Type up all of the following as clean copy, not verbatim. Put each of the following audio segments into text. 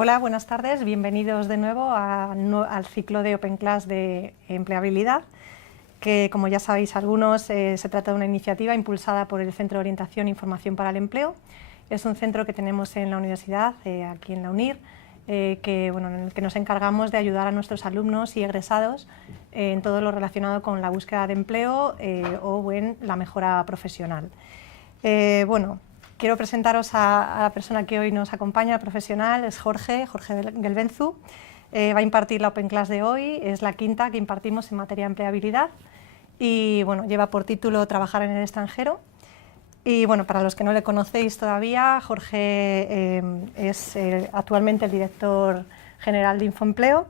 Hola, buenas tardes. Bienvenidos de nuevo al ciclo de Open Class de empleabilidad, que, como ya sabéis algunos, se trata de una iniciativa impulsada por el Centro de Orientación e Información para el Empleo. Es un centro que tenemos en la universidad, aquí en la UNIR, en el que nos encargamos de ayudar a nuestros alumnos y egresados en todo lo relacionado con la búsqueda de empleo o en la mejora profesional. Quiero presentaros a la persona que hoy nos acompaña, el profesional, es Jorge Gelbenzu. Va a impartir la Open Class de hoy, es la quinta que impartimos en materia de empleabilidad y lleva por título Trabajar en el extranjero. Y para los que no le conocéis todavía, Jorge es actualmente el director general de Infoempleo.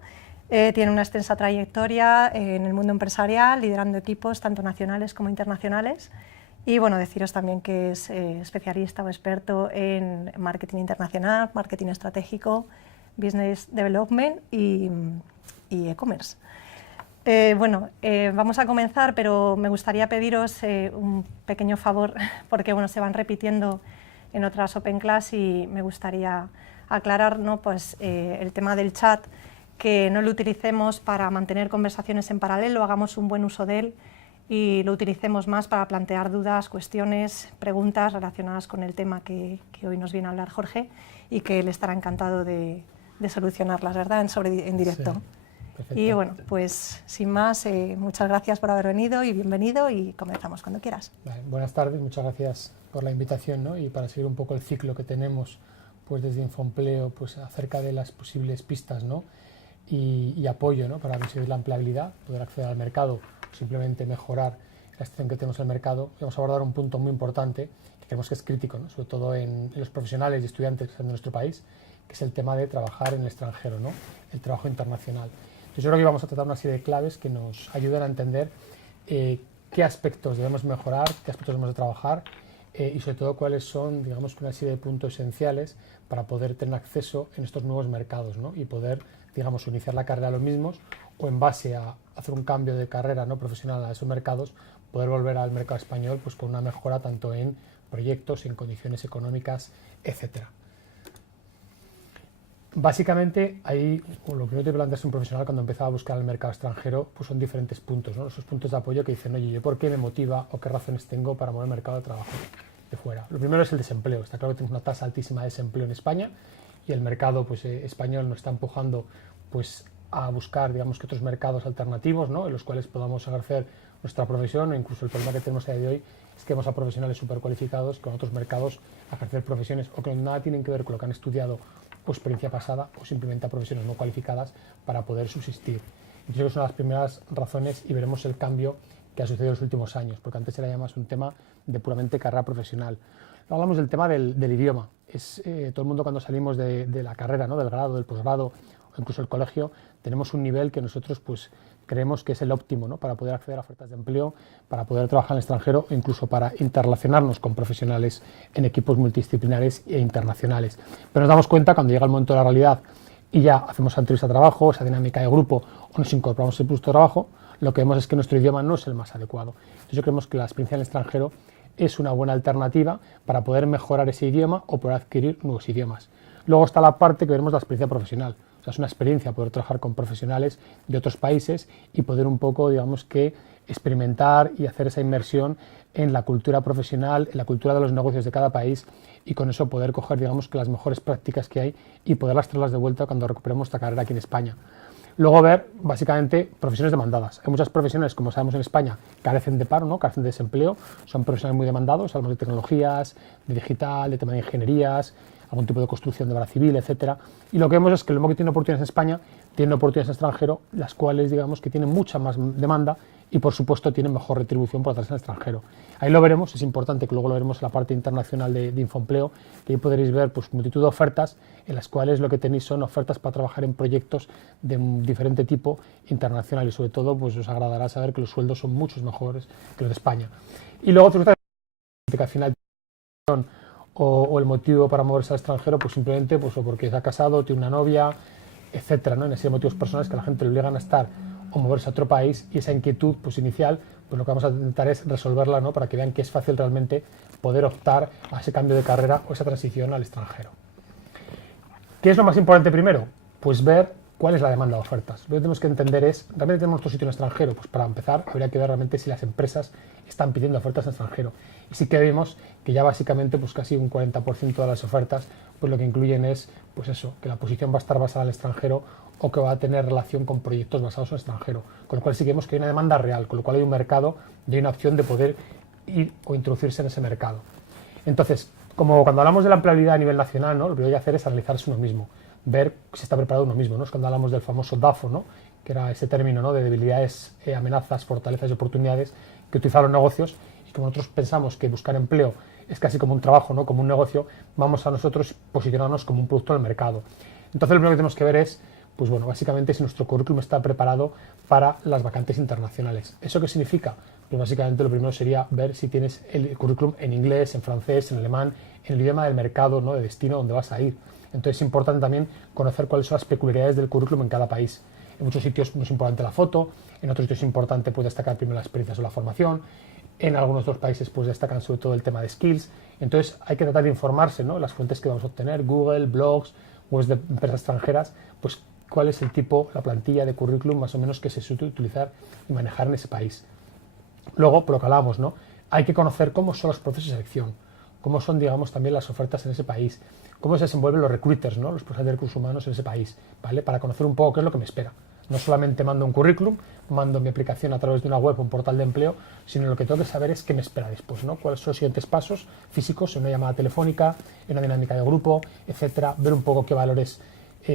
Tiene una extensa trayectoria en el mundo empresarial, liderando equipos tanto nacionales como internacionales. Y deciros también que es especialista o experto en marketing internacional, marketing estratégico, business development y e-commerce. Vamos a comenzar, pero me gustaría pediros un pequeño favor, porque se van repitiendo en otras Open Class y me gustaría aclarar el tema del chat, que no lo utilicemos para mantener conversaciones en paralelo, hagamos un buen uso de él y lo utilicemos más para plantear dudas, cuestiones, preguntas relacionadas con el tema que hoy nos viene a hablar Jorge y que él estará encantado de solucionarlas, ¿verdad?, en directo. Sí, y pues sin más, muchas gracias por haber venido y bienvenido y comenzamos cuando quieras. Vale, buenas tardes, muchas gracias por la invitación, ¿no? Y para seguir un poco el ciclo que tenemos desde Infoempleo acerca de las posibles pistas, ¿no? y apoyo, ¿no?, para conseguir la empleabilidad, poder acceder al mercado, simplemente mejorar la situación que tenemos en el mercado. Vamos a abordar un punto muy importante que creemos que es crítico, ¿no?, sobre todo en los profesionales y estudiantes que están en nuestro país, que es el tema de trabajar en el extranjero, ¿no?, el trabajo internacional. Entonces yo creo que vamos a tratar una serie de claves que nos ayuden a entender qué aspectos debemos mejorar, qué aspectos debemos de trabajar y sobre todo cuáles son, digamos, una serie de puntos esenciales para poder tener acceso en estos nuevos mercados, ¿no?, y poder, digamos, iniciar la carrera a los mismos o en base a hacer un cambio de carrera no profesional a esos mercados, poder volver al mercado español con una mejora tanto en proyectos, en condiciones económicas, etcétera. Básicamente, ahí lo primero que planteas un profesional cuando empieza a buscar el mercado extranjero son diferentes puntos, ¿no?, esos puntos de apoyo que dicen, oye, ¿yo por qué me motiva o qué razones tengo para mover el mercado de trabajo de fuera? Lo primero es el desempleo. Está claro que tenemos una tasa altísima de desempleo en España y el mercado español nos está empujando a buscar, digamos, que otros mercados alternativos, ¿no?, en los cuales podamos ejercer nuestra profesión. O incluso el problema que tenemos a día de hoy es que vemos a profesionales súper cualificados con otros mercados a ejercer profesiones o que nada tienen que ver con lo que han estudiado o experiencia pasada o simplemente a profesiones no cualificadas para poder subsistir. Yo creo que son las primeras razones y veremos el cambio que ha sucedido en los últimos años, porque antes era ya más un tema de puramente carrera profesional. Luego hablamos del tema del idioma. Todo el mundo cuando salimos de la carrera, ¿no?, del grado, del posgrado o incluso el colegio, tenemos un nivel que nosotros creemos que es el óptimo, ¿no?, para poder acceder a ofertas de empleo, para poder trabajar en el extranjero o incluso para interrelacionarnos con profesionales en equipos multidisciplinares e internacionales. Pero nos damos cuenta cuando llega el momento de la realidad y ya hacemos entrevista de trabajo, esa dinámica de grupo o nos incorporamos al puesto de trabajo, lo que vemos es que nuestro idioma no es el más adecuado. Entonces yo creemos que la experiencia en el extranjero es una buena alternativa para poder mejorar ese idioma o poder adquirir nuevos idiomas. Luego está la parte que veremos de la experiencia profesional. O sea, es una experiencia poder trabajar con profesionales de otros países y poder un poco, digamos, que experimentar y hacer esa inmersión en la cultura profesional, en la cultura de los negocios de cada país y con eso poder coger, digamos, que las mejores prácticas que hay y poderlas traerlas de vuelta cuando recuperemos esta carrera aquí en España. Luego ver, básicamente, profesiones demandadas. Hay muchas profesiones, como sabemos en España, carecen de paro, ¿no?, carecen de desempleo, son profesionales muy demandados, hablamos de tecnologías, de digital, de tema de ingenierías, algún tipo de construcción de obra civil, etcétera. Y lo que vemos es que lo mismo que tiene oportunidades en España, tiene oportunidades en extranjero, las cuales, digamos, que tienen mucha más demanda y, por supuesto, tienen mejor retribución por hacerse en el extranjero. Ahí lo veremos, es importante que luego lo veremos en la parte internacional de Infoempleo, que ahí podréis ver multitud de ofertas en las cuales lo que tenéis son ofertas para trabajar en proyectos de diferente tipo internacional y sobre todo os agradará saber que los sueldos son muchos mejores que los de España. Y luego que al final o el motivo para moverse al extranjero simplemente o porque se ha casado, tiene una novia, etcétera, ¿no? En ese motivos personales que a la gente le obligan a estar o moverse a otro país y esa inquietud inicial, lo que vamos a intentar es resolverla, ¿no?, para que vean que es fácil realmente poder optar a ese cambio de carrera o esa transición al extranjero. ¿Qué es lo más importante primero? Pues ver cuál es la demanda de ofertas. Lo que tenemos que entender es, ¿realmente tenemos nuestro sitio en extranjero? Pues para empezar, habría que ver realmente si las empresas están pidiendo ofertas en extranjero. Y sí que vemos que ya básicamente pues casi un 40% de las ofertas pues lo que incluyen es pues eso, que la posición va a estar basada en el extranjero o que va a tener relación con proyectos basados en el extranjero. Con lo cual sí que vemos que hay una demanda real, con lo cual hay un mercado y hay una opción de poder ir o introducirse en ese mercado. Entonces, como cuando hablamos de la empleabilidad a nivel nacional, ¿no? Lo que hay que hacer es analizarse uno mismo, ver si está preparado uno mismo, ¿no? Es cuando hablamos del famoso DAFO, ¿no? Que era ese término, ¿no? De debilidades, amenazas, fortalezas y oportunidades que utilizaron los negocios, y como nosotros pensamos que buscar empleo es casi como un trabajo, ¿no? Como un negocio, vamos a nosotros posicionarnos como un producto en el mercado. Entonces lo primero que tenemos que ver es, pues bueno, básicamente si nuestro currículum está preparado para las vacantes internacionales. ¿Eso qué significa? Pues básicamente lo primero sería ver si tienes el currículum en inglés, en francés, en alemán, en el idioma del mercado, ¿no? De destino donde vas a ir. Entonces es importante también conocer cuáles son las peculiaridades del currículum en cada país. En muchos sitios no es importante la foto, en otros sitios es importante pues, destacar primero las experiencias o la formación, en algunos otros países pues destacan sobre todo el tema de skills. Entonces hay que tratar de informarse, ¿no? Las fuentes que vamos a obtener, Google, blogs, webs de empresas extranjeras, pues cuál es el tipo, la plantilla de currículum más o menos que se suele utilizar y manejar en ese país. Luego, por lo que hablábamos, ¿no? Hay que conocer cómo son los procesos de selección, cómo son, digamos, también las ofertas en ese país, cómo se desenvuelven los recruiters, ¿no? Los profesionales de recursos humanos en ese país, ¿vale? Para conocer un poco qué es lo que me espera. No solamente mando un currículum, mando mi aplicación a través de una web o un portal de empleo, sino lo que tengo que saber es qué me espera después, ¿no? Cuáles son los siguientes pasos físicos en una llamada telefónica, en una dinámica de grupo, etcétera. Ver un poco qué valores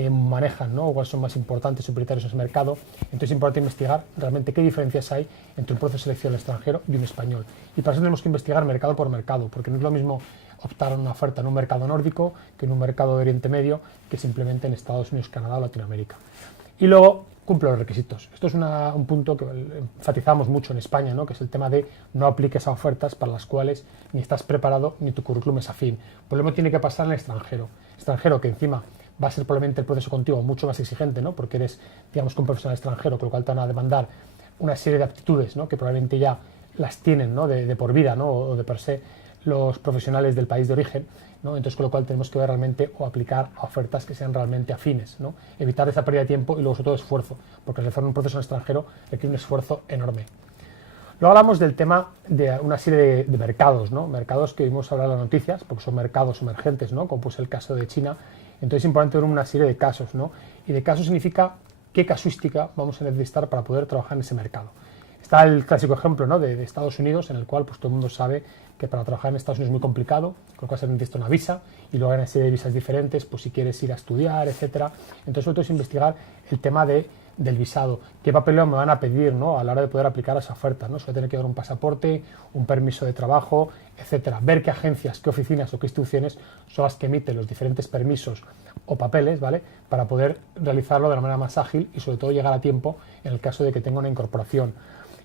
manejan, ¿no? O cuáles son más importantes o prioritarios en ese mercado. Entonces es importante investigar realmente qué diferencias hay entre un proceso de selección extranjero y un español. Y para eso tenemos que investigar mercado por mercado, porque no es lo mismo optar a una oferta en un mercado nórdico que en un mercado de Oriente Medio que simplemente en Estados Unidos, Canadá o Latinoamérica. Y luego cumple los requisitos. Esto es un punto que enfatizamos mucho en España, ¿no? Que es el tema de no apliques a ofertas para las cuales ni estás preparado ni tu currículum es afín. Pues lo mismo tiene que pasar en el extranjero. Extranjero que encima va a ser probablemente el proceso contigo mucho más exigente, ¿no? Porque eres, digamos, un profesional extranjero, con lo cual te van a demandar una serie de aptitudes, ¿no? Que probablemente ya las tienen, ¿no? de por vida, ¿no? O de per se los profesionales del país de origen, ¿no? Entonces, con lo cual tenemos que ver realmente o aplicar a ofertas que sean realmente afines, ¿no? Evitar esa pérdida de tiempo y luego sobre todo esfuerzo, porque realizar un proceso en extranjero requiere un esfuerzo enorme. Luego hablamos del tema de una serie de mercados, ¿no? Mercados que vimos hablar en las noticias, porque son mercados emergentes, ¿no? Como pues el caso de China. Entonces es importante ver una serie de casos, ¿no? Y de casos significa qué casuística vamos a necesitar para poder trabajar en ese mercado. Está el clásico ejemplo, ¿no? de Estados Unidos, en el cual pues, todo el mundo sabe que para trabajar en Estados Unidos es muy complicado, con lo cual se necesita una visa, y luego hay una serie de visas diferentes, pues si quieres ir a estudiar, etcétera. Entonces, sobre todo es investigar el tema del visado, qué papeleo me van a pedir, ¿no? A la hora de poder aplicar a esa oferta, ¿no? Suele tener que dar un pasaporte, un permiso de trabajo, etcétera. Ver qué agencias, qué oficinas o qué instituciones son las que emiten los diferentes permisos o papeles, ¿vale? Para poder realizarlo de la manera más ágil y sobre todo llegar a tiempo en el caso de que tenga una incorporación.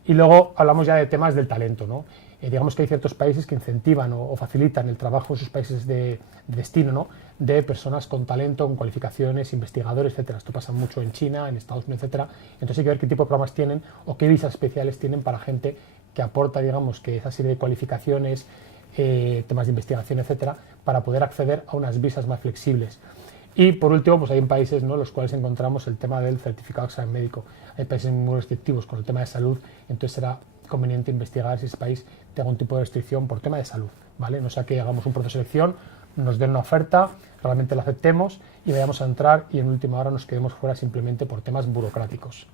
Y luego hablamos ya de temas del talento, ¿no? Digamos que hay ciertos países que incentivan o facilitan el trabajo en sus países de destino, ¿no? De personas con talento, con cualificaciones, investigadores, etcétera. Esto pasa mucho en China, en Estados Unidos, etcétera. Entonces hay que ver qué tipo de programas tienen o qué visas especiales tienen para gente que aporta, digamos, que esa serie de cualificaciones, temas de investigación, etcétera, para poder acceder a unas visas más flexibles. Y por último, pues hay países, ¿no? Los cuales encontramos el tema del certificado de examen médico. Hay países muy restrictivos con el tema de salud, entonces será conveniente investigar si ese país tiene algún tipo de restricción por tema de salud, ¿vale? No sea que hagamos un proceso de selección, nos den una oferta, realmente la aceptemos y vayamos a entrar y en última hora nos quedemos fuera simplemente por temas burocráticos.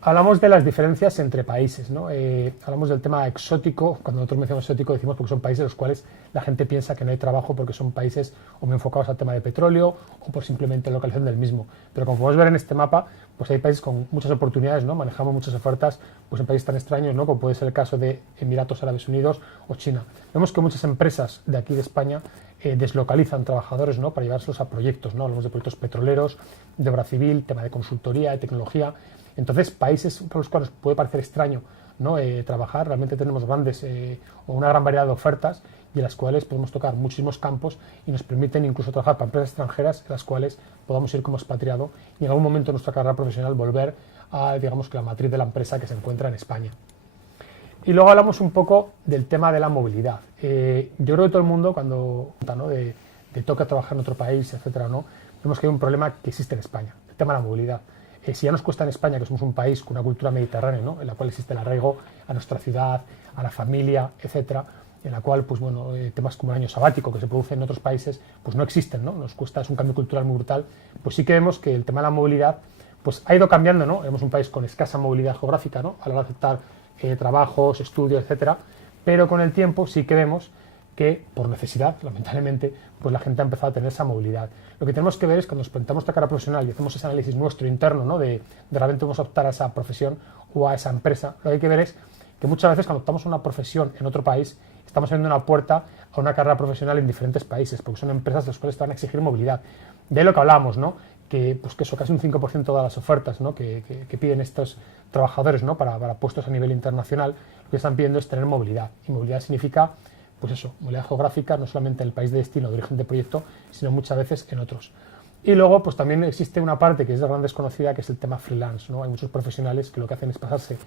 Hablamos de las diferencias entre países, ¿no? Hablamos del tema exótico. Cuando nosotros mencionamos exótico decimos porque son países en los cuales la gente piensa que no hay trabajo porque son países o muy enfocados al tema de petróleo o por simplemente localización del mismo. Pero como podemos ver en este mapa, pues hay países con muchas oportunidades, ¿no? Manejamos muchas ofertas pues en países tan extraños, ¿no? Como puede ser el caso de Emiratos Árabes Unidos o China. Vemos que muchas empresas de aquí de España deslocalizan trabajadores, ¿no? Para llevárselos a proyectos, ¿no? Hablamos de proyectos petroleros, de obra civil, tema de consultoría, de tecnología. Entonces, países para los cuales puede parecer extraño, ¿no? Trabajar, realmente tenemos grandes o una gran variedad de ofertas y en las cuales podemos tocar muchísimos campos y nos permiten incluso trabajar para empresas extranjeras en las cuales podamos ir como expatriado y en algún momento de nuestra carrera profesional volver a, digamos, que la matriz de la empresa que se encuentra en España. Y luego hablamos un poco del tema de la movilidad. Yo creo que todo el mundo cuando, ¿no? de te toca trabajar en otro país, etcétera, ¿no? Vemos que hay un problema que existe en España, el tema de la movilidad. Si ya nos cuesta en España, que somos un país con una cultura mediterránea, ¿no? En la cual existe el arraigo a nuestra ciudad, a la familia, etcétera, en la cual, pues bueno, temas como el año sabático que se produce en otros países, pues no existen, ¿no? Nos cuesta, es un cambio cultural muy brutal. Pues sí que vemos que el tema de la movilidad, pues ha ido cambiando, ¿no? Somos un país con escasa movilidad geográfica, ¿no? A la hora de aceptar trabajos, estudios, etcétera, pero con el tiempo sí que vemos que, por necesidad, lamentablemente, pues la gente ha empezado a tener esa movilidad. Lo que tenemos que ver es cuando nos planteamos nuestra carrera profesional y hacemos ese análisis nuestro interno, ¿no? De realmente vamos a optar a esa profesión o a esa empresa, lo que hay que ver es que muchas veces cuando optamos a una profesión en otro país, estamos abriendo una puerta a una carrera profesional en diferentes países, porque son empresas las cuales te van a exigir movilidad. De ahí lo que hablábamos, ¿no? Que eso, casi un 5% de las ofertas, ¿no? que piden estos trabajadores, ¿no? para puestos a nivel internacional, lo que están pidiendo es tener movilidad. Y movilidad significa, pues eso, movilidad geográfica, no solamente en el país de destino, de origen de proyecto, sino muchas veces en otros. Y luego, pues también existe una parte que es de gran desconocida, que es el tema freelance, ¿no? Hay muchos profesionales que lo que hacen es pasarse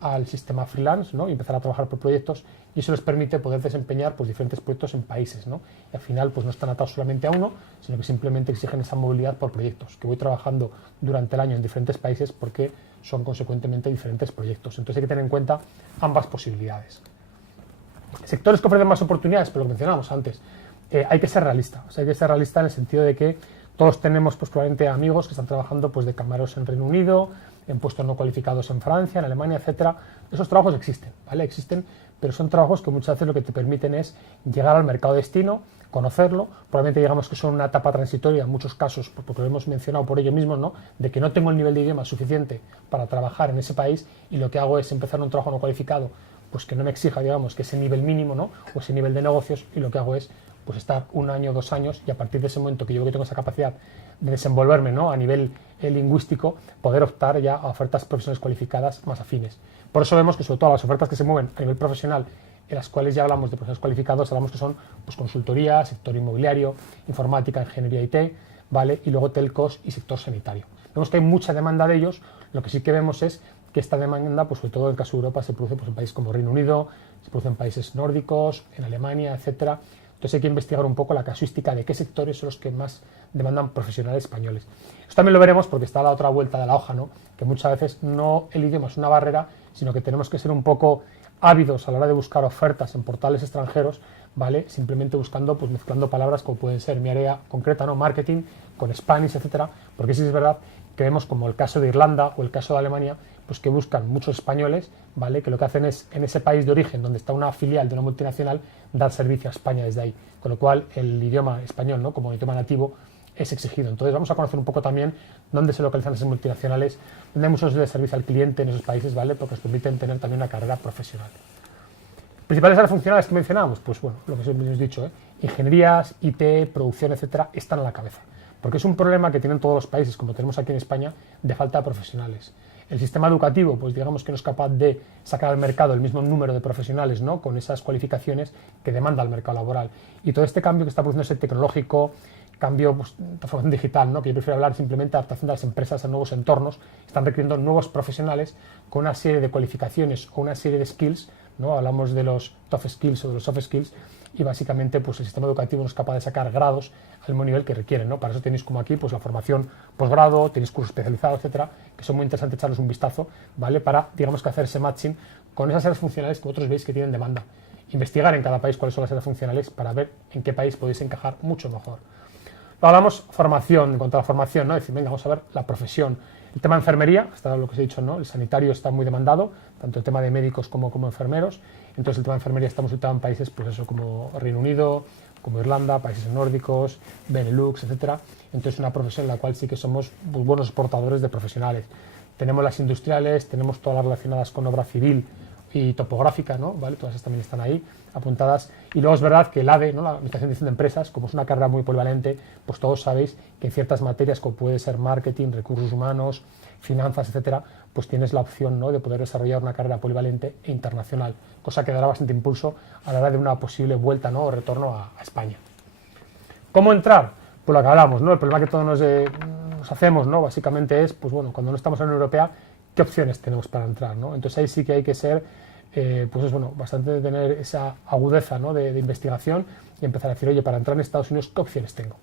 al sistema freelance, ¿no? Y empezar a trabajar por proyectos, y eso les permite poder desempeñar pues diferentes proyectos en países, ¿no? Y al final pues no están atados solamente a uno, sino que simplemente exigen esa movilidad por proyectos, que voy trabajando durante el año en diferentes países porque son consecuentemente diferentes proyectos. Entonces hay que tener en cuenta ambas posibilidades. Sectores que ofrecen más oportunidades, pero lo que mencionábamos antes, hay que ser realista. O sea, hay que ser realista en el sentido de que todos tenemos pues probablemente amigos que están trabajando pues de camareros en Reino Unido, en puestos no cualificados en Francia, en Alemania, etcétera. Esos trabajos existen, ¿vale? Existen, pero son trabajos que muchas veces lo que te permiten es llegar al mercado de destino, conocerlo, probablemente digamos que son una etapa transitoria en muchos casos, porque lo hemos mencionado por ello mismo, ¿no? De que no tengo el nivel de idioma suficiente para trabajar en ese país y lo que hago es empezar un trabajo no cualificado, pues que no me exija, digamos, que ese nivel mínimo, ¿no? O ese nivel de negocios, y lo que hago es pues estar 1 año, 2 años, y a partir de ese momento que yo que tengo esa capacidad de desenvolverme, ¿no? A nivel lingüístico, poder optar ya a ofertas profesionales cualificadas más afines. Por eso vemos que sobre todo las ofertas que se mueven a nivel profesional, en las cuales ya hablamos de profesionales cualificados, hablamos que son pues consultoría, sector inmobiliario, informática, ingeniería IT, ¿vale? Y luego telcos y sector sanitario. Vemos que hay mucha demanda de ellos. Lo que sí que vemos es que esta demanda, pues sobre todo en el caso de Europa, se produce pues, en países como Reino Unido, se produce en países nórdicos, en Alemania, etcétera. Entonces hay que investigar un poco la casuística de qué sectores son los que más demandan profesionales españoles. Esto también lo veremos porque está a la otra vuelta de la hoja, ¿no? Que muchas veces no el idioma es una barrera, sino que tenemos que ser un poco ávidos a la hora de buscar ofertas en portales extranjeros, ¿vale? Simplemente buscando, pues mezclando palabras como pueden ser mi área concreta, ¿no? Marketing, con Spanish, etcétera, porque sí es verdad que vemos como el caso de Irlanda o el caso de Alemania, pues que buscan muchos españoles, ¿vale? Que lo que hacen es, en ese país de origen, donde está una filial de una multinacional, dar servicio a España desde ahí. Con lo cual, el idioma español, ¿no? Como idioma nativo, es exigido. Entonces, vamos a conocer un poco también dónde se localizan esas multinacionales, donde hay muchos de servicio al cliente en esos países, ¿vale? Porque nos permiten tener también una carrera profesional. Principales áreas funcionales que mencionábamos, pues bueno, lo que os hemos dicho, ingenierías, IT, producción, etcétera, están a la cabeza. Porque es un problema que tienen todos los países, como tenemos aquí en España, de falta de profesionales. El sistema educativo, pues digamos que no es capaz de sacar al mercado el mismo número de profesionales, ¿no? Con esas cualificaciones que demanda el mercado laboral. Y todo este cambio que está produciéndose tecnológico, cambio, pues, transformación digital, ¿no? Que yo prefiero hablar simplemente de adaptación de las empresas a nuevos entornos, están requiriendo nuevos profesionales con una serie de cualificaciones o una serie de skills, ¿no? Hablamos de los tough skills o de los soft skills, y básicamente pues el sistema educativo no es capaz de sacar grados al mismo nivel que requieren, ¿no? Para eso tenéis como aquí pues la formación posgrado, tenéis cursos especializados, etcétera, que son muy interesantes echarles un vistazo, ¿vale? Para, digamos, que hacer ese matching con esas áreas funcionales que vosotros veis que tienen demanda. Investigar en cada país cuáles son las áreas funcionales para ver en qué país podéis encajar mucho mejor. Luego hablamos formación, en cuanto a la formación, ¿no? Es decir, venga, vamos a ver la profesión. El tema de enfermería, hasta lo que os he dicho, ¿no? El sanitario está muy demandado, tanto el tema de médicos como enfermeros. Entonces el tema de enfermería estamos utilizando en países pues eso, como Reino Unido, como Irlanda, países nórdicos, Benelux, etcétera. Entonces una profesión en la cual sí que somos muy buenos exportadores de profesionales. Tenemos las industriales, tenemos todas las relacionadas con obra civil y topográfica, ¿no? ¿Vale? Todas esas también están ahí apuntadas. Y luego es verdad que el ADE, ¿no? La Administración de Dirección de Empresas, como es una carrera muy polivalente, pues todos sabéis que en ciertas materias como puede ser marketing, recursos humanos, finanzas, etcétera, pues tienes la opción, ¿no? De poder desarrollar una carrera polivalente e internacional, cosa que dará bastante impulso a la hora de una posible vuelta, ¿no? O retorno a España. ¿Cómo entrar? Pues lo que hablamos, ¿no? El problema que todos nos hacemos, ¿no? Básicamente es, pues bueno, cuando no estamos en la Unión Europea, ¿qué opciones tenemos para entrar, ¿no? Entonces ahí sí que hay que ser, pues es bueno, bastante de tener esa agudeza, ¿no? de investigación y empezar a decir, oye, para entrar en Estados Unidos, ¿qué opciones tengo?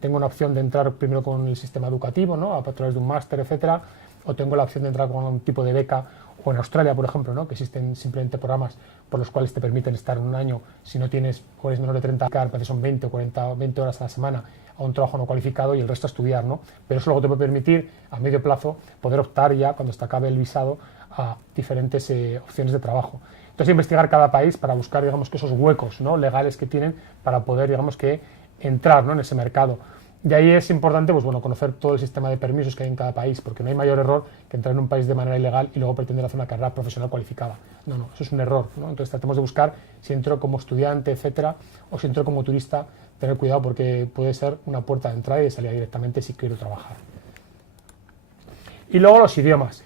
Tengo una opción de entrar primero con el sistema educativo, ¿no? A través de un máster, etcétera, o tengo la opción de entrar con un tipo de beca, o en Australia, por ejemplo, ¿no? Que existen simplemente programas por los cuales te permiten estar un año, si no tienes, o eres menor de 30, parece son 20 o 40, 20 horas a la semana, a un trabajo no cualificado y el resto a estudiar, ¿no? Pero eso luego te puede permitir, a medio plazo, poder optar ya, cuando te acabe el visado, a diferentes opciones de trabajo. Entonces, investigar cada país para buscar, digamos, que esos huecos, ¿no? Legales que tienen para poder, digamos, que entrar, ¿no? En ese mercado. Y ahí es importante, pues bueno, conocer todo el sistema de permisos que hay en cada país, porque no hay mayor error que entrar en un país de manera ilegal y luego pretender hacer una carrera profesional cualificada. No, eso es un error, ¿no? Entonces tratemos de buscar, si entro como estudiante, etcétera, o si entro como turista, tener cuidado porque puede ser una puerta de entrada y de salida directamente si quiero trabajar. Y luego los idiomas.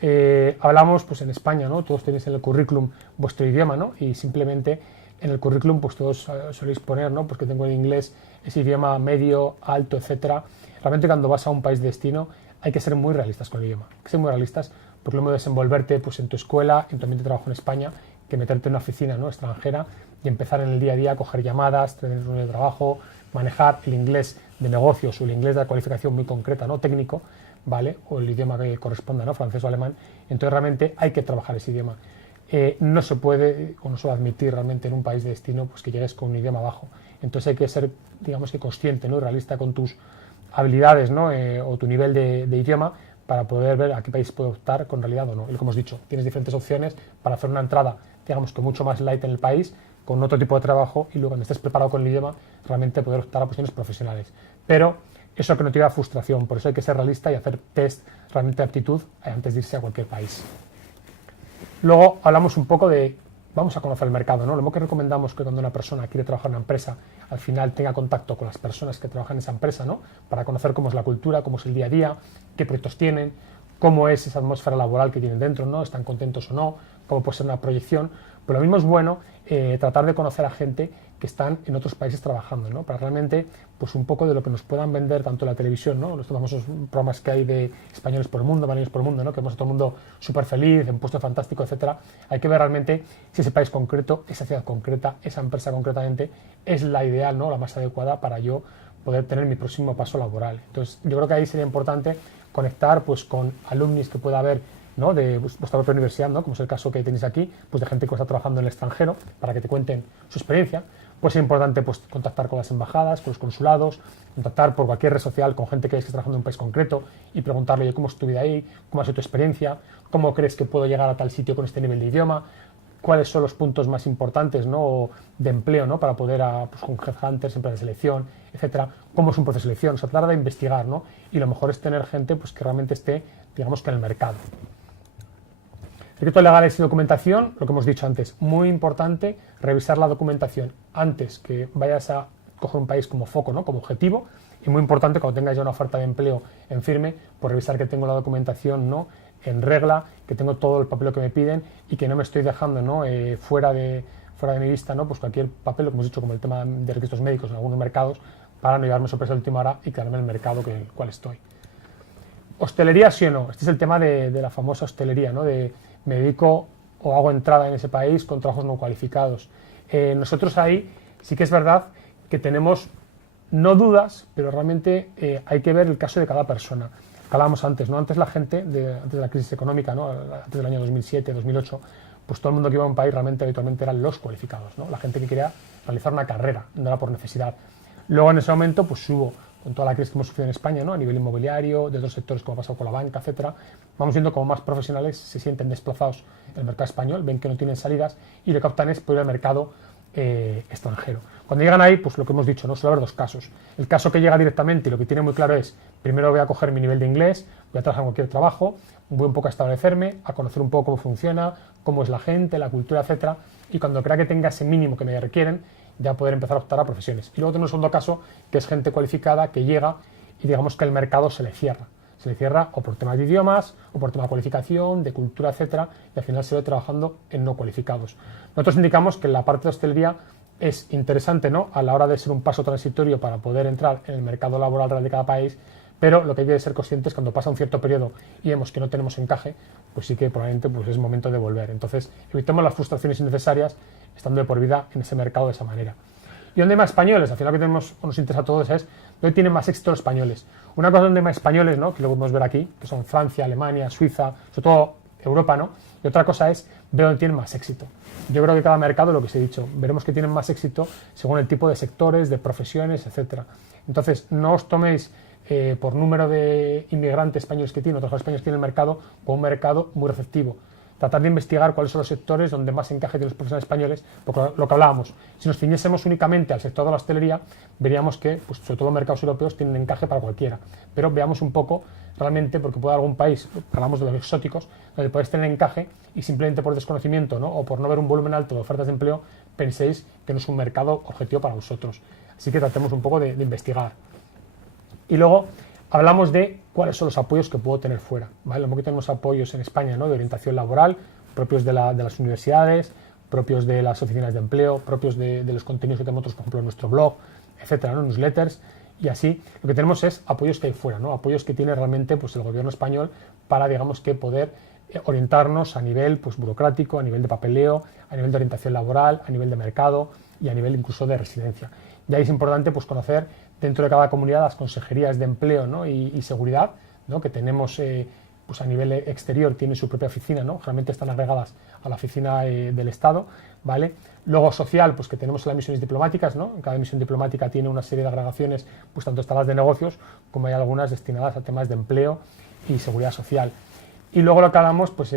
Hablamos, pues en España, ¿no? Todos tenéis en el currículum vuestro idioma, ¿no? Y simplemente en el currículum, pues todos soléis poner, ¿no? Pues que tengo en inglés ese idioma medio, alto, etcétera. Realmente cuando vas a un país de destino hay que ser muy realistas con el idioma. Hay que ser muy realistas porque lo mismo desenvolverte pues, en tu escuela, en tu ambiente de trabajo en España, que meterte en una oficina, ¿no? Extranjera y empezar en el día a día a coger llamadas, tener un de trabajo, manejar el inglés de negocios o el inglés de la cualificación muy concreta, ¿no? Técnico, ¿vale? O el idioma que corresponda, ¿no? Francés o alemán. Entonces realmente hay que trabajar ese idioma. No se puede o no se va a admitir realmente en un país de destino pues que llegues con un idioma bajo. Entonces hay que ser, digamos que consciente, ¿no? Y realista con tus habilidades, ¿no? O tu nivel de idioma para poder ver a qué país puede optar con realidad o no. Y lo que hemos dicho, tienes diferentes opciones para hacer una entrada, digamos que mucho más light en el país, con otro tipo de trabajo y luego cuando estés preparado con el idioma realmente poder optar a posiciones profesionales. Pero eso que no te da frustración, por eso hay que ser realista y hacer test realmente de aptitud antes de irse a cualquier país. Luego hablamos un poco de, vamos a conocer el mercado, ¿no? Lo mismo que recomendamos que cuando una persona quiere trabajar en una empresa, al final tenga contacto con las personas que trabajan en esa empresa, ¿no? Para conocer cómo es la cultura, cómo es el día a día, qué proyectos tienen, cómo es esa atmósfera laboral que tienen dentro, ¿no? Están contentos o no, cómo puede ser una proyección. Pero lo mismo es bueno tratar de conocer a gente que están en otros países trabajando, ¿no? Para realmente, pues un poco de lo que nos puedan vender tanto la televisión, ¿no? Los famosos programas que hay de españoles por el mundo, baleares por el mundo, ¿no? Que vemos a todo el mundo súper feliz, en puesto fantástico, etcétera. Hay que ver realmente si ese país concreto, esa ciudad concreta, esa empresa concretamente es la ideal, ¿no? La más adecuada para yo poder tener mi próximo paso laboral. Entonces, yo creo que ahí sería importante conectar, pues, con alumnis que pueda haber, ¿no? De vuestra propia universidad, ¿no? Como es el caso que tenéis aquí, pues de gente que está trabajando en el extranjero para que te cuenten su experiencia. Pues es importante pues, contactar con las embajadas, con los consulados, contactar por cualquier red social con gente que esté trabajando en un país concreto y preguntarle, oye, ¿cómo es tu vida ahí? ¿Cómo ha sido tu experiencia? ¿Cómo crees que puedo llegar a tal sitio con este nivel de idioma? ¿Cuáles son los puntos más importantes, ¿no? De empleo, ¿no? Para poder, pues, con headhunters, empresas de selección, etcétera? ¿Cómo es un proceso de selección? O sea, tratar de investigar, ¿no? Y lo mejor es tener gente pues, que realmente esté, digamos, que en el mercado. Requisitos legales y documentación, lo que hemos dicho antes, muy importante revisar la documentación antes que vayas a coger un país como foco, ¿no? Como objetivo, y muy importante cuando tengas ya una oferta de empleo en firme, pues revisar que tengo la documentación, ¿no? En regla, que tengo todo el papel que me piden y que no me estoy dejando, ¿no? fuera de mi vista, ¿no? Pues cualquier papel, lo que hemos dicho, como el tema de requisitos médicos en algunos mercados, para no llevarme sorpresa de última hora y quedarme en el mercado en el cual estoy. ¿Hostelería sí o no? Este es el tema de la famosa hostelería, ¿no? Me dedico o hago entrada en ese país con trabajos no cualificados. Nosotros ahí sí que es verdad que tenemos no dudas, pero realmente hay que ver el caso de cada persona. Hablábamos antes, ¿no? Antes la gente, antes de la crisis económica, ¿no? Antes del año 2007, 2008, pues todo el mundo que iba a un país realmente habitualmente eran los cualificados, ¿no? La gente que quería realizar una carrera, no era por necesidad. Luego en ese momento pues hubo, con toda la crisis que hemos sufrido en España, ¿no? A nivel inmobiliario, de otros sectores como ha pasado con la banca, etcétera, vamos viendo como más profesionales se sienten desplazados en el mercado español, ven que no tienen salidas y lo que optan es por ir al mercado extranjero. Cuando llegan ahí, pues lo que hemos dicho, ¿no? Suele haber dos casos. El caso que llega directamente y lo que tiene muy claro es, primero voy a coger mi nivel de inglés, voy a trabajar en cualquier trabajo, voy un poco a establecerme, a conocer un poco cómo funciona, cómo es la gente, la cultura, etcétera, y cuando crea que tenga ese mínimo que me requieren, ya poder empezar a optar a profesiones. Y luego tenemos un segundo caso, que es gente cualificada que llega y digamos que el mercado se le cierra. Se le cierra o por temas de idiomas, o por tema de cualificación, de cultura, etcétera, y al final se ve trabajando en no cualificados. Nosotros indicamos que la parte de hostelería es interesante, ¿no? A la hora de ser un paso transitorio para poder entrar en el mercado laboral real de cada país, pero lo que hay que ser conscientes es cuando pasa un cierto periodo y vemos que no tenemos encaje, pues sí que probablemente pues es momento de volver. Entonces, evitemos las frustraciones innecesarias estando de por vida en ese mercado de esa manera. ¿Y dónde hay más españoles? Al final lo que nos interesa a todos es dónde tienen más éxito los españoles. Una cosa donde hay más españoles, ¿no? Que lo podemos ver aquí, que son Francia, Alemania, Suiza, sobre todo Europa, ¿no? Y otra cosa es ver dónde tienen más éxito. Yo creo que cada mercado, lo que os he dicho, veremos que tienen más éxito según el tipo de sectores, de profesiones, etcétera. Entonces, no os toméis por número de inmigrantes españoles que tiene, otros españoles que tiene el mercado, como un mercado muy receptivo. Tratar de investigar cuáles son los sectores donde más encaje tienen los profesionales españoles, porque lo que hablábamos, si nos ciñésemos únicamente al sector de la hostelería, veríamos que, pues, sobre todo mercados europeos, tienen encaje para cualquiera. Pero veamos un poco realmente, porque puede haber algún país, hablamos de los exóticos, donde podéis tener encaje y simplemente por desconocimiento, ¿no? O por no ver un volumen alto de ofertas de empleo, penséis que no es un mercado objetivo para vosotros. Así que tratemos un poco de investigar. Y luego hablamos de cuáles son los apoyos que puedo tener fuera, ¿vale? Lo mismo que tenemos apoyos en España, ¿no? De orientación laboral, propios de las universidades, propios de las oficinas de empleo, propios de los contenidos que tenemos nosotros, por ejemplo, en nuestro blog, etcétera, ¿no? Newsletters, y así lo que tenemos es apoyos que hay fuera, ¿no? Apoyos que tiene realmente, pues, el gobierno español para, digamos, que poder orientarnos a nivel, pues, burocrático, a nivel de papeleo, a nivel de orientación laboral, a nivel de mercado y a nivel incluso de residencia. Y ahí es importante, pues, conocer dentro de cada comunidad las consejerías de empleo, ¿no? y seguridad, ¿no? Que tenemos, pues, a nivel exterior, tienen su propia oficina, ¿no? Realmente están agregadas a la oficina del Estado, ¿vale? Luego social, pues que tenemos las misiones diplomáticas, ¿no? Cada misión diplomática tiene una serie de agregaciones, pues tanto están las de negocios como hay algunas destinadas a temas de empleo y seguridad social. Y luego lo que hablamos, pues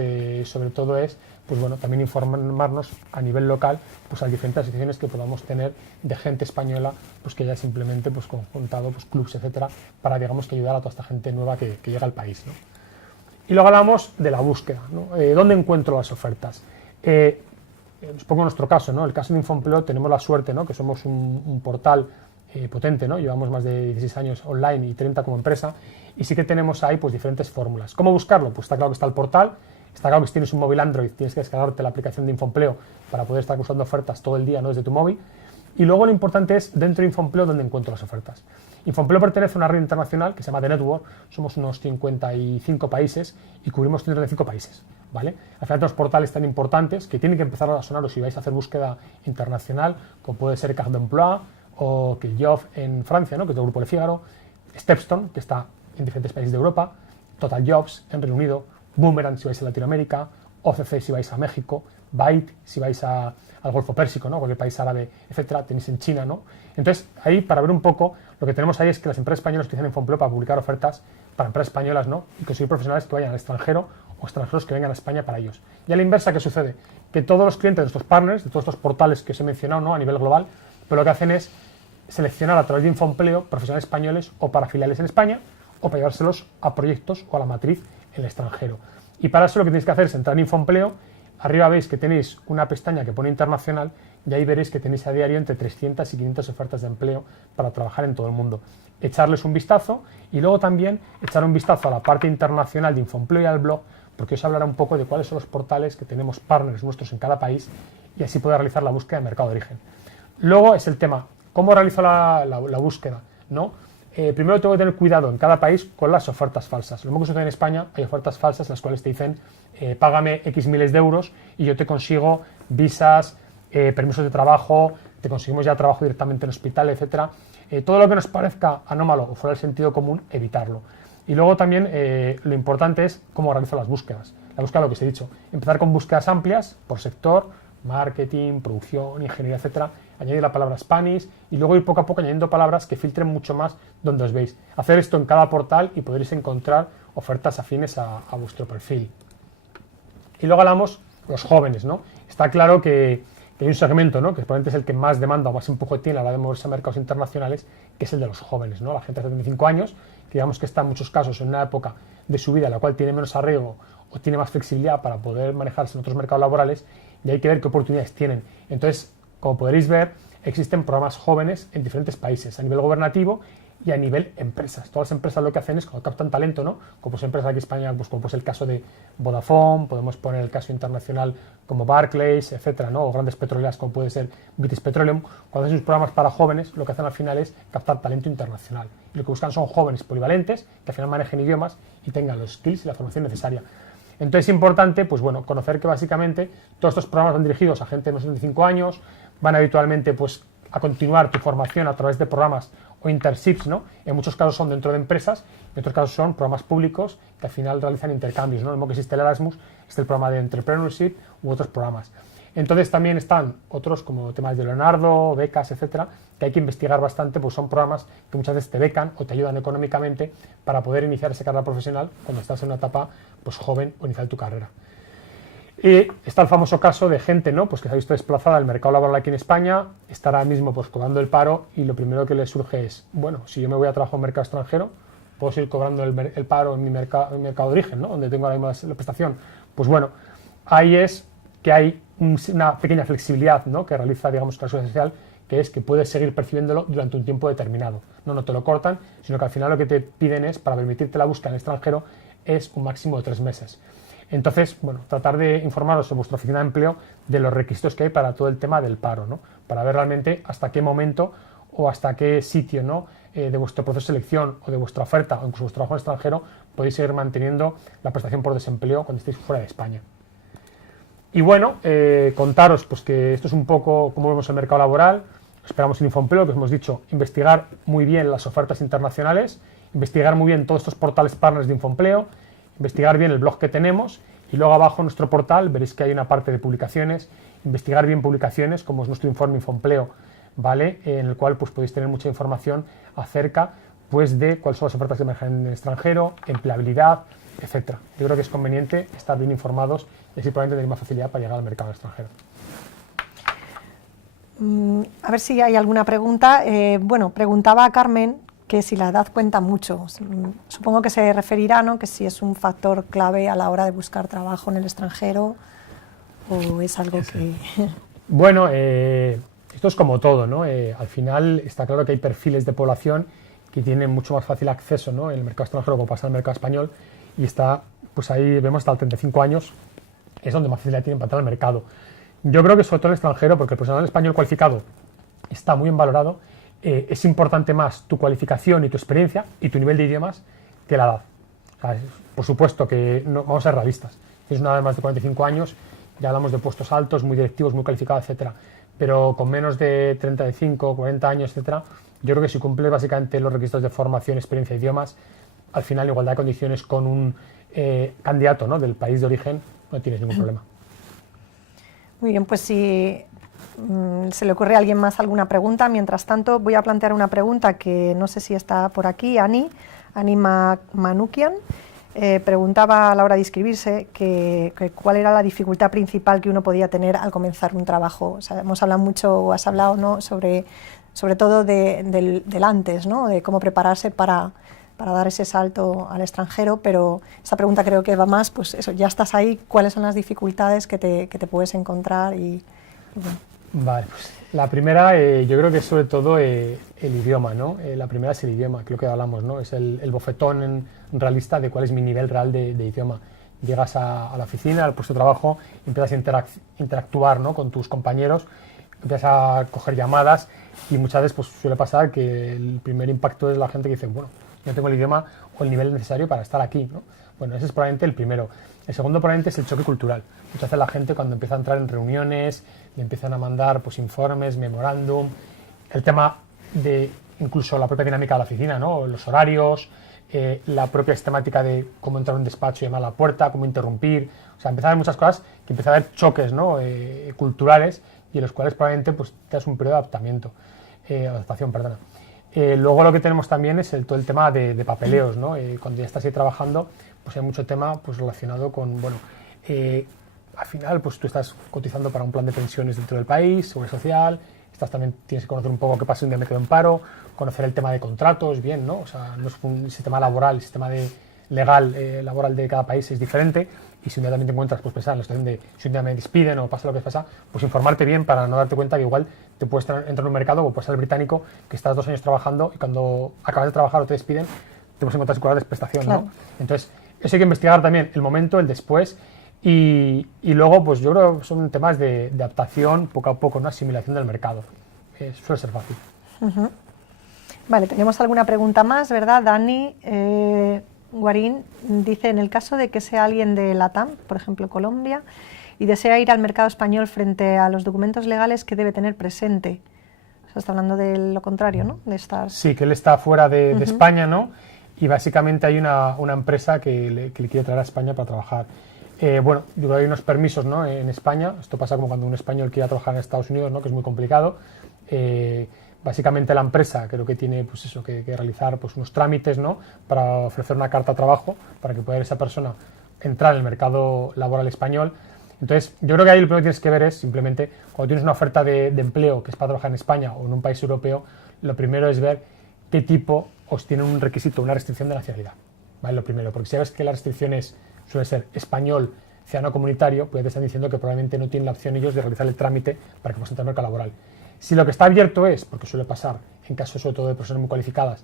sobre todo es, pues bueno, también informarnos a nivel local, pues a las diferentes asociaciones que podamos tener de gente española, pues que ya simplemente, pues conjuntado, pues clubs, etcétera, para, digamos, que ayudar a toda esta gente nueva que llega al país, ¿no? Y luego hablamos de la búsqueda, ¿no? ¿Dónde encuentro las ofertas? Os pongo nuestro caso, ¿no? El caso de Infoempleo, tenemos la suerte, ¿no? Que somos un portal potente, ¿no? Llevamos más de 16 años online y 30 como empresa, y sí que tenemos ahí, pues, diferentes fórmulas. ¿Cómo buscarlo? Pues está claro que está el portal, está claro que si tienes un móvil Android tienes que descargarte la aplicación de Infoempleo para poder estar buscando ofertas todo el día, ¿no? Desde tu móvil. Y luego lo importante es, dentro de Infoempleo, dónde encuentro las ofertas. Infoempleo pertenece a una red internacional que se llama The Network, somos unos 55 países y cubrimos 35 países, ¿vale? Al final tenemos portales tan importantes que tienen que empezar a sonaros si vais a hacer búsqueda internacional, como puede ser Carte d'Emploi o Killjob en Francia, ¿no? Que es del grupo Le Figaro, Stepstone, que está en diferentes países de Europa, Total Jobs en Reino Unido, Boomerang si vais a Latinoamérica, OCC si vais a México, Byte si vais al Golfo Pérsico, ¿no? Cualquier país árabe, etcétera, tenéis en China, ¿no? Entonces, ahí, para ver un poco, lo que tenemos ahí es que las empresas españolas utilizan Infoempleo para publicar ofertas para empresas españolas, ¿no? Y conseguir profesionales que vayan al extranjero o extranjeros que vengan a España para ellos. Y a la inversa, ¿qué sucede? Que todos los clientes de estos partners, de todos estos portales que os he mencionado, ¿no? A nivel global, pues lo que hacen es seleccionar a través de Infoempleo profesionales españoles o para filiales en España o para llevárselos a proyectos o a la matriz en el extranjero. Y para eso lo que tenéis que hacer es entrar en Infoempleo. Arriba veis que tenéis una pestaña que pone internacional y ahí veréis que tenéis a diario entre 300 y 500 ofertas de empleo para trabajar en todo el mundo. Echarles un vistazo y luego también echar un vistazo a la parte internacional de Infoempleo y al blog, porque os hablará un poco de cuáles son los portales que tenemos partners nuestros en cada país y así poder realizar la búsqueda de mercado de origen. Luego es el tema, ¿cómo realizo la búsqueda? ¿No? Primero tengo que tener cuidado en cada país con las ofertas falsas. Lo mismo que sucede en España, hay ofertas falsas en las cuales te dicen págame X miles de euros y yo te consigo visas, permisos de trabajo, te conseguimos ya trabajo directamente en hospital, etcétera. Todo lo que nos parezca anómalo o fuera del sentido común, evitarlo. Y luego también lo importante es cómo realizo las búsquedas. La búsqueda, lo que os he dicho, empezar con búsquedas amplias por sector, marketing, producción, ingeniería, etcétera, añadir la palabra Spanish y luego ir poco a poco añadiendo palabras que filtren mucho más donde os veis. Hacer esto en cada portal y podréis encontrar ofertas afines a vuestro perfil. Y luego hablamos de los jóvenes, ¿no? Está claro que hay un segmento, ¿no? Que probablemente es el que más demanda o más empuje tiene a la hora de moverse a mercados internacionales, que es el de los jóvenes, ¿no? La gente de 75 años, que digamos que está en muchos casos en una época de su vida en la cual tiene menos arraigo o tiene más flexibilidad para poder manejarse en otros mercados laborales, y hay que ver qué oportunidades tienen. Entonces, como podréis ver, existen programas jóvenes en diferentes países, a nivel gubernativo y a nivel empresas. Todas las empresas lo que hacen es, cuando captan talento, ¿no? Como pues empresas aquí en España, pues como pues el caso de Vodafone, podemos poner el caso internacional como Barclays, etcétera, ¿no? O grandes petroleras como puede ser British Petroleum. Cuando hacen sus programas para jóvenes, lo que hacen al final es captar talento internacional. Y lo que buscan son jóvenes polivalentes, que al final manejen idiomas y tengan los skills y la formación necesaria. Entonces es importante, pues bueno, conocer que básicamente todos estos programas van dirigidos a gente de unos 75 años, van habitualmente, pues a continuar tu formación a través de programas o internships, ¿no? En muchos casos son dentro de empresas, en otros casos son programas públicos que al final realizan intercambios, ¿no? Lo mismo que existe el Erasmus, existe el programa de Entrepreneurship u otros programas. Entonces también están otros como temas de Leonardo, becas, etcétera, que hay que investigar bastante, pues son programas que muchas veces te becan o te ayudan económicamente para poder iniciar esa carrera profesional cuando estás en una etapa pues joven o iniciar tu carrera. Y está el famoso caso de gente, ¿no? Pues que se ha visto desplazada del mercado laboral aquí en España, está ahora mismo pues cobrando el paro y lo primero que le surge es, bueno, si yo me voy a trabajar en mercado extranjero, puedo seguir cobrando el paro en mi mercado de origen, ¿no? Donde tengo ahora mismo la prestación. Pues bueno, ahí es que hay una pequeña flexibilidad, ¿no? Que realiza, digamos, la Seguridad Social, que es que puedes seguir percibiéndolo durante un tiempo determinado. No te lo cortan, sino que al final lo que te piden es, para permitirte la búsqueda en el extranjero, es un máximo de 3 meses. Entonces, bueno, tratar de informaros en vuestra oficina de empleo de los requisitos que hay para todo el tema del paro, ¿no? Para ver realmente hasta qué momento o hasta qué sitio, ¿no? De vuestro proceso de selección o de vuestra oferta o incluso vuestro trabajo en extranjero podéis seguir manteniendo la prestación por desempleo cuando estéis fuera de España. Y bueno, contaros pues que esto es un poco cómo vemos el mercado laboral. Esperamos en Infoempleo, que os hemos dicho, investigar muy bien las ofertas internacionales, investigar muy bien todos estos portales partners de Infoempleo, investigar bien el blog que tenemos y luego abajo en nuestro portal veréis que hay una parte de publicaciones, investigar bien publicaciones como es nuestro informe Infoempleo, ¿vale? En el cual pues podéis tener mucha información acerca pues de cuáles son las ofertas que emergen en el extranjero, empleabilidad, etcétera. Yo creo que es conveniente estar bien informados y así probablemente tenéis más facilidad para llegar al mercado extranjero. A ver si hay alguna pregunta. Bueno, preguntaba a Carmen que si la edad cuenta mucho. Supongo que se referirá, ¿no? Que si es un factor clave a la hora de buscar trabajo en el extranjero o es algo que... Bueno, esto es como todo, ¿no? Al final está claro que hay perfiles de población que tienen mucho más fácil acceso, ¿no? En el mercado extranjero como pasa en el mercado español y está, pues ahí vemos hasta los 35 años es donde más facilidad tienen para entrar al mercado. Yo creo que sobre todo en el extranjero, porque el profesional español cualificado está muy bien valorado, es importante más tu cualificación y tu experiencia y tu nivel de idiomas que la edad. O sea, por supuesto que no, vamos a ser realistas. Si es una edad de más de 45 años, ya hablamos de puestos altos, muy directivos, muy calificados, etcétera. Pero con menos de 35, 40 años, etcétera, yo creo que si cumples básicamente los requisitos de formación, experiencia y idiomas, al final igualdad de condiciones con un candidato, ¿no? Del país de origen, no tienes ningún problema. Muy bien, pues si se le ocurre a alguien más alguna pregunta, mientras tanto voy a plantear una pregunta que no sé si está por aquí, Ani Manukian. Preguntaba a la hora de inscribirse que cuál era la dificultad principal que uno podía tener al comenzar un trabajo. O sea, hemos hablado mucho, o has hablado, ¿no? sobre todo del antes, ¿no? De cómo prepararse para dar ese salto al extranjero, pero esa pregunta creo que va más, pues eso, ya estás ahí, ¿cuáles son las dificultades que te puedes encontrar? Y bueno. Vale, pues la primera yo creo que es sobre todo el idioma, ¿no? La primera es el idioma, creo que hablamos, ¿no? Es el bofetón realista de cuál es mi nivel real de idioma. Llegas a la oficina, al puesto de trabajo, empiezas a interactuar, ¿no? Con tus compañeros, empiezas a coger llamadas y muchas veces pues, suele pasar que el primer impacto es la gente que dice, bueno, no tengo el idioma o el nivel necesario para estar aquí, ¿no? Bueno, ese es probablemente el primero. El segundo probablemente es el choque cultural. Muchas veces la gente cuando empieza a entrar en reuniones, le empiezan a mandar pues, informes, memorándum, el tema de incluso la propia dinámica de la oficina, ¿no? Los horarios, la propia sistemática de cómo entrar a un despacho y llamar a la puerta, cómo interrumpir. O sea, empieza a haber muchas cosas que empieza a haber choques, ¿no? Culturales y en los cuales probablemente pues, te das un periodo de adaptación, perdona. Luego lo que tenemos también es todo el tema de papeleos, ¿no? Cuando ya estás ahí trabajando, pues hay mucho tema pues, relacionado con, bueno, al final pues tú estás cotizando para un plan de pensiones dentro del país, seguridad social, también tienes que conocer un poco qué pasa un día me quedo en paro, conocer el tema de contratos, bien, ¿no? O sea, no es un sistema laboral, el sistema legal laboral de cada país es diferente y si un día también te encuentras, pues pensar en la situación de si un día me despiden o pasa lo que pasa, pues informarte bien para no darte cuenta que igual te puedes entrar en un mercado o puedes ser el británico que estás 2 años trabajando y cuando acabas de trabajar o te despiden te puedes encontrar sin cobrar desprestación, claro. ¿No? Entonces, eso hay que investigar también el momento, el después y luego, pues yo creo que son temas de adaptación poco a poco, una asimilación del mercado. Suele ser fácil. Uh-huh. Vale, tenemos alguna pregunta más, ¿verdad? Dani Guarín dice, en el caso de que sea alguien de LATAM, por ejemplo Colombia, y desea ir al mercado español frente a los documentos legales que debe tener presente, Se está hablando de lo contrario, ¿no? De estar... Sí, que él está fuera de España, ¿no? Y básicamente hay una empresa que le quiere traer a España para trabajar. Bueno, yo creo que hay unos permisos, ¿no? En España. Esto pasa como cuando un español quiere trabajar en Estados Unidos, ¿no? Que es muy complicado. Básicamente la empresa creo que tiene pues eso, que realizar pues, unos trámites, ¿no? Para ofrecer una carta de trabajo para que pueda esa persona entrar en el mercado laboral español. Entonces, yo creo que ahí lo primero que tienes que ver es simplemente cuando tienes una oferta de empleo que es para trabajar en España o en un país europeo, lo primero es ver qué tipo os tiene un requisito, una restricción de nacionalidad. ¿Vale? Lo primero, porque si sabes que la restricción suele ser español, ciudadano comunitario, pues ya te están diciendo que probablemente no tienen la opción ellos de realizar el trámite para que puedas entrar al mercado laboral. Si lo que está abierto es, porque suele pasar en casos sobre todo de personas muy cualificadas,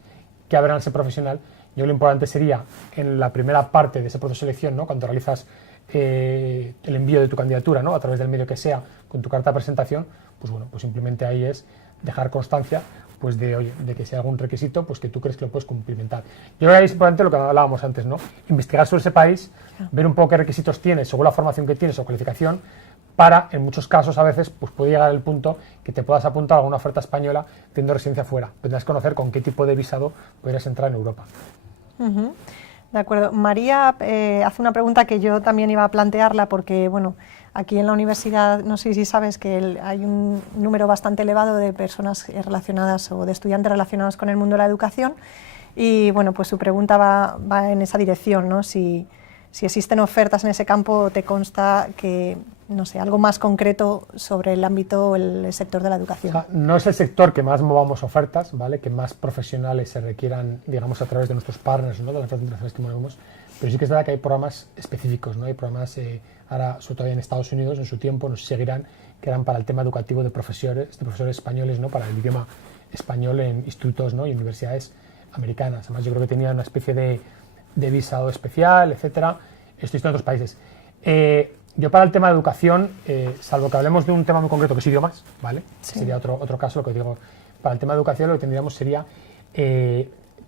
que abran ese profesional, yo creo que lo importante sería en la primera parte de ese proceso de selección, ¿no? Cuando realizas el envío de tu candidatura, ¿no? A través del medio que sea, con tu carta de presentación, pues bueno, pues simplemente ahí es dejar constancia pues de, oye, de que si hay algún requisito, pues que tú crees que lo puedes cumplimentar. Yo creo que ahí es importante lo que hablábamos antes, ¿no? Investigar sobre ese país, ver un poco qué requisitos tienes, según la formación que tienes o cualificación, para, en muchos casos a veces, pues puede llegar el punto que te puedas apuntar a alguna oferta española teniendo residencia fuera. Tendrás que conocer con qué tipo de visado podrías entrar en Europa. De acuerdo. María hace una pregunta que yo también iba a plantearla porque, bueno, aquí en la universidad, no sé si sabes que hay un número bastante elevado de personas relacionadas o de estudiantes relacionados con el mundo de la educación y, bueno, pues su pregunta va en esa dirección, ¿no? Si existen ofertas en ese campo, te consta que, no sé, algo más concreto sobre el ámbito, el sector de la educación. O sea, no es el sector que más movamos ofertas, ¿vale? Que más profesionales se requieran, digamos, a través de nuestros partners, ¿no? De las internacionales que movemos, pero sí que es verdad que hay programas específicos, ¿no? Hay programas, ahora, sobre todo en Estados Unidos, en su tiempo, nos seguirán, que eran para el tema educativo de profesores españoles, ¿no? Para el idioma español en institutos, ¿no? Y universidades americanas. Además, yo creo que tenían una especie de visado especial, etcétera. Esto está en otros países. Yo para el tema de educación, salvo que hablemos de un tema muy concreto que es idiomas, ¿vale? Sí. Sería otro caso, lo que digo. Para el tema de educación lo que tendríamos sería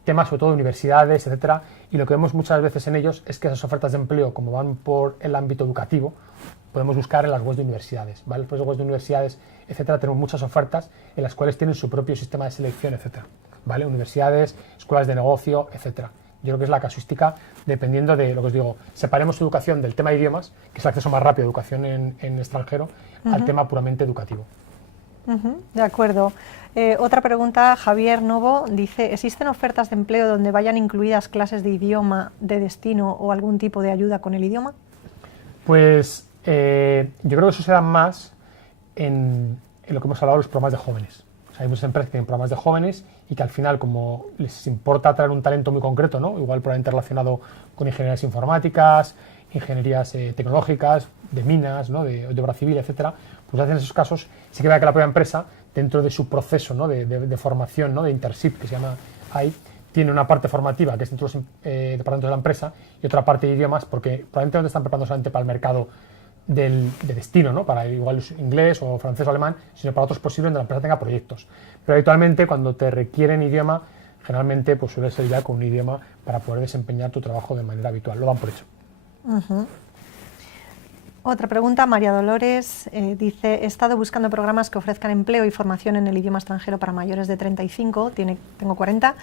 temas sobre todo de universidades, etcétera, y lo que vemos muchas veces en ellos es que esas ofertas de empleo, como van por el ámbito educativo, podemos buscar en las webs de universidades, ¿vale? Después de webs de universidades, etcétera, tenemos muchas ofertas en las cuales tienen su propio sistema de selección, etcétera, ¿vale? Universidades, escuelas de negocio, etcétera. Yo creo que es la casuística dependiendo de lo que os digo. Separemos educación del tema de idiomas, que es el acceso más rápido a educación en extranjero, al tema puramente educativo. De acuerdo. Otra pregunta, Javier Novo dice, ¿existen ofertas de empleo donde vayan incluidas clases de idioma, de destino o algún tipo de ayuda con el idioma? Pues yo creo que eso se da más en lo que hemos hablado de los programas de jóvenes. O sea, hay muchas empresas que tienen programas de jóvenes y que al final, como les importa traer un talento muy concreto, ¿no? Igual probablemente relacionado con ingenierías informáticas, ingenierías tecnológicas, de minas, ¿no? de obra civil, etcétera, pues en esos casos sí que vea que la propia empresa, dentro de su proceso, ¿no? de formación, ¿no? de internship, que se llama ahí, tiene una parte formativa que es dentro de los departamentos de la empresa y otra parte de idiomas, porque probablemente no te están preparando solamente para el mercado de destino, ¿no? Para igual inglés o francés o alemán, sino para otros posibles donde la empresa tenga proyectos. Pero habitualmente cuando te requieren idioma, generalmente pues suele ser ya con un idioma para poder desempeñar tu trabajo de manera habitual. Lo dan por hecho. Otra pregunta, María Dolores dice, he estado buscando programas que ofrezcan empleo y formación en el idioma extranjero para mayores de 35, tengo 40,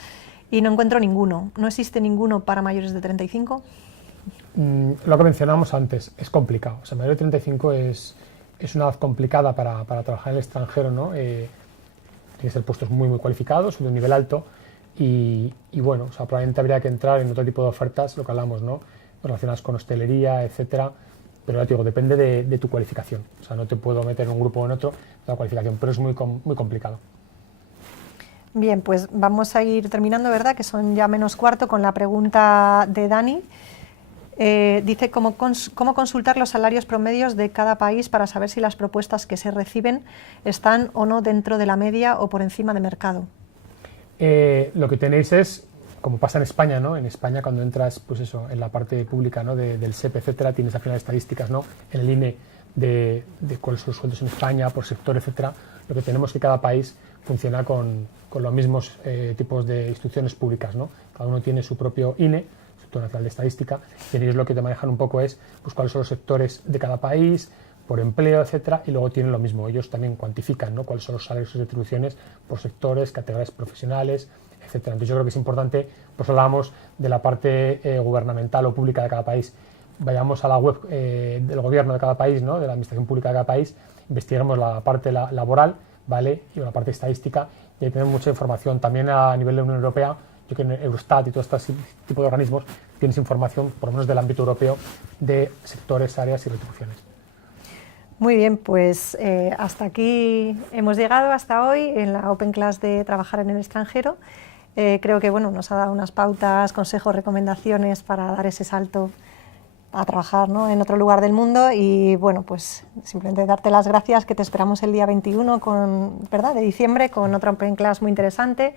y no encuentro ninguno. ¿No existe ninguno para mayores de 35? Lo que mencionábamos antes, es complicado. O sea, mayor de 35 es una edad complicada para trabajar en el extranjero, ¿no? Tiene que ser puestos muy, muy cualificados, de un nivel alto, y bueno, o sea, probablemente habría que entrar en otro tipo de ofertas, lo que hablamos, ¿no? Relacionadas con hostelería, etcétera. Pero ya te digo, depende de tu cualificación. O sea, no te puedo meter en un grupo o en otro de la cualificación, pero es muy complicado. Bien, pues vamos a ir terminando, ¿verdad? Que son ya menos cuarto con la pregunta de Dani. Dice, ¿cómo consultar los salarios promedios de cada país para saber si las propuestas que se reciben están o no dentro de la media o por encima de mercado? Lo que tenéis es, como pasa en España, ¿no? En España cuando entras, pues eso, en la parte pública, ¿no? del SEP, etcétera, tienes al final estadísticas, ¿no? En el INE de cuáles son los sueldos en España, por sector, etcétera. Lo que tenemos es que cada país funciona con los mismos tipos de instituciones públicas, ¿no? Cada uno tiene su propio INE, Instituto Nacional de Estadística, y ellos lo que te manejan un poco es pues, cuáles son los sectores de cada país, por empleo, etcétera, y luego tienen lo mismo, ellos también cuantifican, ¿no?, cuáles son los salarios y retribuciones por sectores, categorías profesionales, etcétera. Entonces yo creo que es importante, pues hablábamos de la parte gubernamental o pública de cada país, vayamos a la web del gobierno de cada país, ¿no?, de la administración pública de cada país, investiguemos la parte laboral, ¿vale?, y la parte estadística, y ahí tenemos mucha información. También a nivel de la Unión Europea, yo creo que en Eurostat y todo este tipo de organismos tienes información, por lo menos del ámbito europeo, de sectores, áreas y retribuciones. Muy bien, pues hasta aquí hemos llegado hasta hoy en la Open Class de Trabajar en el extranjero. Creo que bueno, nos ha dado unas pautas, consejos, recomendaciones para dar ese salto a trabajar, ¿no?, en otro lugar del mundo, y bueno, pues simplemente darte las gracias, que te esperamos el día 21 de diciembre con otra Open Class muy interesante.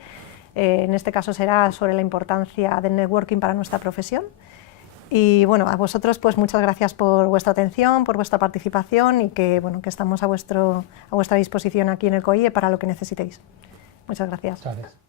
En este caso será sobre la importancia del networking para nuestra profesión. Y bueno, a vosotros pues muchas gracias por vuestra atención, por vuestra participación, y que bueno, que estamos a vuestra disposición aquí en el COIE para lo que necesitéis. Muchas gracias. Muchas gracias.